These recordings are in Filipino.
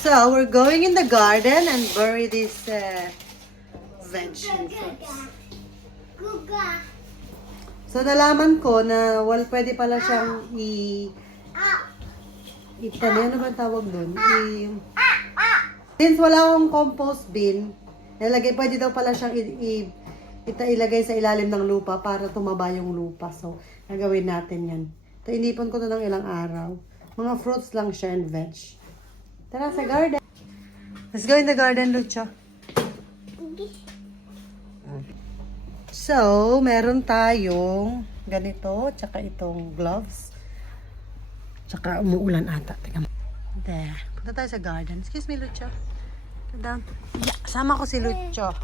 So, we're going in the garden and bury this veg and fruits. So, nalaman ko na pwede pala siyang ano ba tawag dun? Since wala akong compost bin, pwede daw pala siyang ilagay sa ilalim ng lupa para tumaba yung lupa. So, nagawin natin yan. Ito, inipon ko to ng ilang araw. Mga fruits lang siya and veg. Tara sa garden. Let's go in the garden, Lucho. So, meron tayong ganito, tsaka itong gloves. Tsaka umuulan ata. Tingnan mo. There. Punta tayo sa garden. Excuse me, Lucho. Down. Yeah, sama ko si Lucho.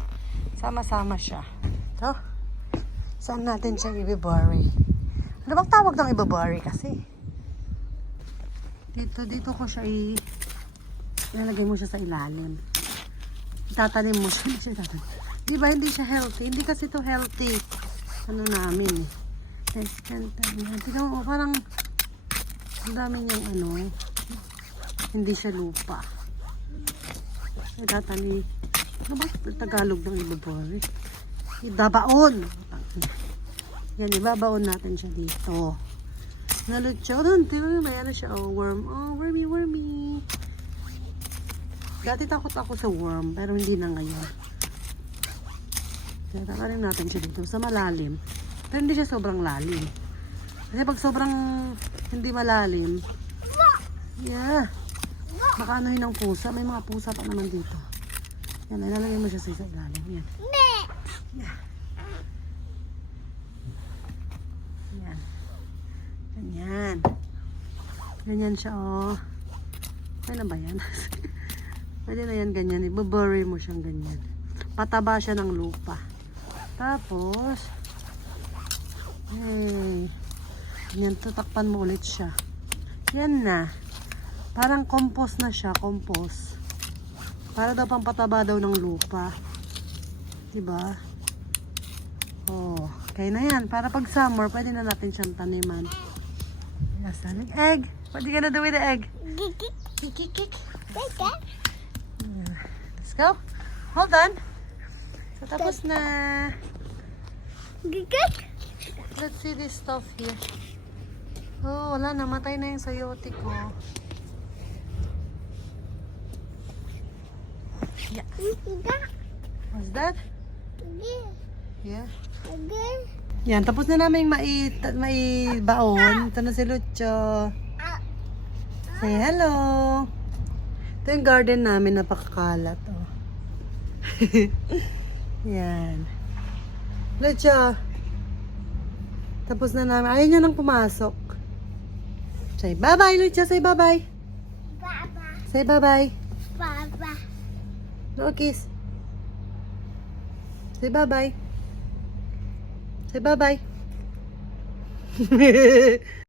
Sama-sama siya. Ito. Saan natin siya i-bury? Ano bang tawag ng i-bury kasi? Dito ko siya ilalagay mo siya sa ilalim. Itatanim mo siya. Hindi siya itatanim. Diba, hindi siya healthy. Hindi kasi ito healthy. Ano namin eh. Tignan mo, parang ang dami niyang hindi siya lupa. Itatanim. Ano ba Tagalog ng i-bury? Ibabaon. Yan, ibabaon natin siya dito. Nalutso. Tignan mo, mayroon siya. Oh, worm. Oh, wormy. Dati takot ako sa worm, pero hindi na ngayon. Kaya tatanim natin siya dito sa malalim. Pero hindi siya sobrang lalim. Kasi pag sobrang hindi malalim, yeah, baka anuhin ng pusa. May mga pusa pa naman dito. Yan, ilalagay mo siya sa ilalim. Yan. Yeah. Yan. Ganyan. Ganyan siya, oh. Ano ba yan? Pwede na yan ganyan. I-bury mo siyang ganyan. Pataba siya ng lupa. Tapos, ganyan, tutakpan mo ulit siya. Yan na. Parang compost na siya, compost. Para daw pang pataba daw ng lupa. Diba? Oh, okay na yan. Para pag summer, pwede na natin siyang taniman. Nasaan ang egg? What are you gonna do with the egg? Kick. Let's go. Hold on. So, tapos na. Let's see this stuff here. Oh, wala. Namatay na yung sayote ko. Yeah. What's that? Yeah. Yan, tapos na namin maibaon. Ito na si Lucho. Say hello. Ito yung garden namin, napakakalat. Oh. Yan. Lucho. Tapos na namin. Ayaw niya nang pumasok. Say bye-bye, Lucho. Say bye-bye. Say bye-bye. No kiss. Say bye-bye. Say bye-bye.